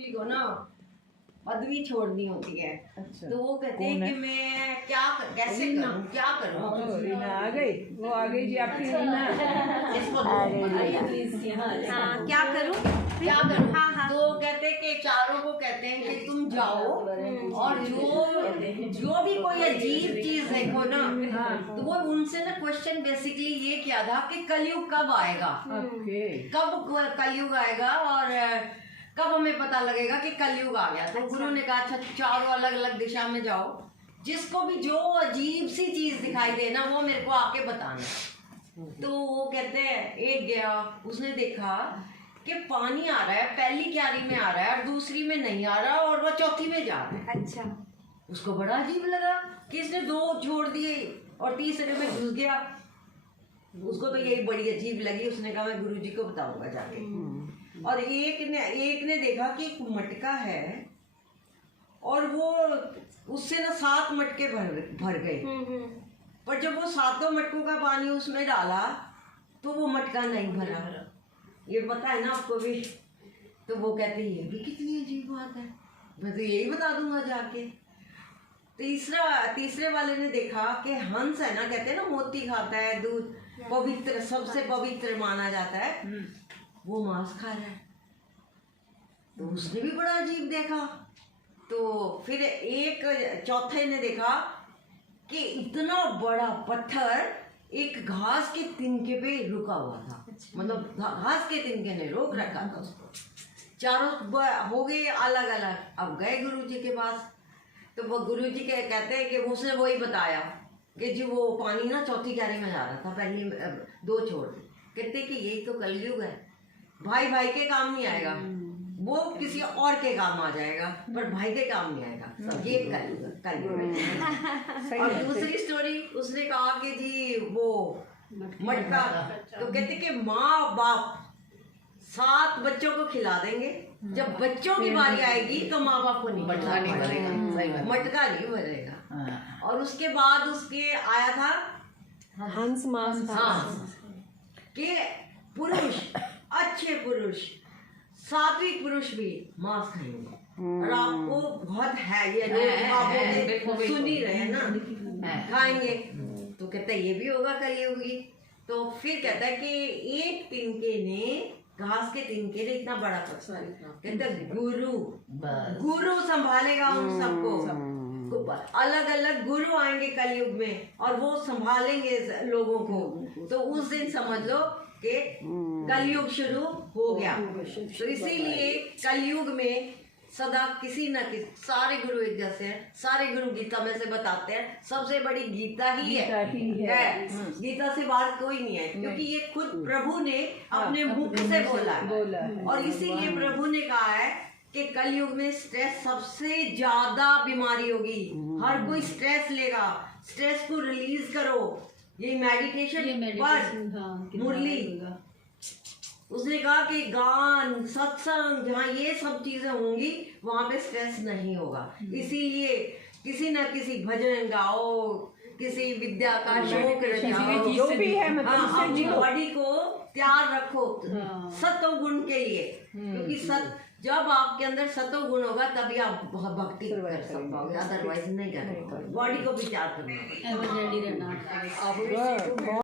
पति को ना पदवी छोड़नी होती है। अच्छा। तो वो कहते हैं कि मैं कैसे करूं, क्या करूं। रीना आ गई, वो आ गई जी आपकी रीना। हाँ, क्या करूं। हाँ। तो कहते हैं कि चारों को कहते हैं कि तुम जाओ और जो भी कोई अजीब चीज देखो ना, तो वो उनसे ना क्वेश्चन बेसिकली ये किया था कि कलयुग कब आएगा, कब कलयुग आएगा और कब हमें पता लगेगा कि कलयुग आ गया। तो गुरु ने कहा अच्छा चारों अलग अलग दिशा में जाओ, जिसको भी जो अजीब सी चीज दिखाई दे ना वो मेरे को आके बताना। तो वो कहते हैं एक गया, उसने देखा कि पानी आ रहा है, पहली क्यारी में आ रहा है और दूसरी में नहीं आ रहा और वो चौथी में जा रहा है। अच्छा। उसको बड़ा अजीब लगा कि इसने दो छोड़ दिए और तीसरे में घुस गया। उसको तो यही बड़ी अजीब लगी। उसने कहा मैं गुरुजी को बताऊंगा जाके। और एक ने देखा कि एक मटका है और वो उससे ना 7 मटके भर गए, पर जब वो 7 मटकों का पानी उसमें डाला तो वो मटका नहीं भरा। ये पता है ना आपको भी। तो वो कहते ये भी कितनी अजीब बात है, मैं तो यही बता दूंगा जाके। तीसरे वाले ने देखा कि हंस है ना, कहते हैं ना मोती खाता है, दूध पवित्र, सबसे पवित्र माना जाता है, वो मांस खा रहा है। तो उसने भी बड़ा अजीब देखा। तो फिर एक चौथे ने देखा कि इतना बड़ा पत्थर एक घास के तिनके पे रुका हुआ था। मतलब घास के तिनके ने रोक रखा था उसको। चारों हो गए अलग अलग। अब गए गुरुजी के पास, तो वो गुरुजी के कहते हैं कि उसने वही बताया कि जी वो पानी ना चौथी क्यारी में जा रहा था, पहली 2 छोड़ दी। कहते कि यही तो कलयुग है, भाई भाई के काम नहीं आएगा, वो किसी और के काम आ जाएगा, पर भाई के काम नहीं आएगा। सब ये कलयुग। और दूसरी स्टोरी उसने कहा कि जी वो मटका, तो कहते कि माँ बाप 7 बच्चों को खिला देंगे, जब बच्चों की बारी आएगी तो माँ बाप को नहीं मटका नहीं भरेगा। और उसके बाद उसके आया था हंस मांस। हाँ, कि पुरुष, अच्छे पुरुष, सात्विक पुरुष भी मांस खाएंगे। और आपको बहुत है ये लोग सुन ही रहे हैं ना, खाएंगे। तो कहता है ये भी होगा कलयुगी। तो फिर कहता है कि एक तिनके ने, घास के तिनके ने इतना बड़ा पत्थर, कहता गुरु संभालेगा उन सबको। अलग अलग गुरु आएंगे कलयुग में और वो संभालेंगे लोगों को। तो उस दिन समझ लो कि कलयुग शुरू हो गया। तो इसीलिए कलयुग में सदा किसी न किसी, सारे गुरु एक जैसे हैं, सारे गुरु गीता में से बताते हैं सबसे बड़ी गीता ही है। गीता से बाहर कोई नहीं है, क्योंकि ये खुद प्रभु ने अपने मुख से बोला है। और इसीलिए प्रभु ने कहा है कि कलयुग में स्ट्रेस सबसे ज्यादा बीमारी होगी। हर कोई स्ट्रेस लेगा, स्ट्रेस को रिलीज करो। ये मेडिटेशन मुरली, उसने कहा कि गान, सत्संग, जहाँ ये सब चीजें होंगी वहां पे स्ट्रेस नहीं होगा। इसीलिए किसी न किसी भजन गाओ, किसी विद्या का शौक रचाओ, जो भी है मतलब अपनी बॉडी को तैयार रखो सत्व गुण के लिए। क्योंकि जब आपके अंदर सत्व गुण होगा तभी आप भक्ति कर सकते, अदरवाइज नहीं कर सकते। बॉडी को भी तैयार करना।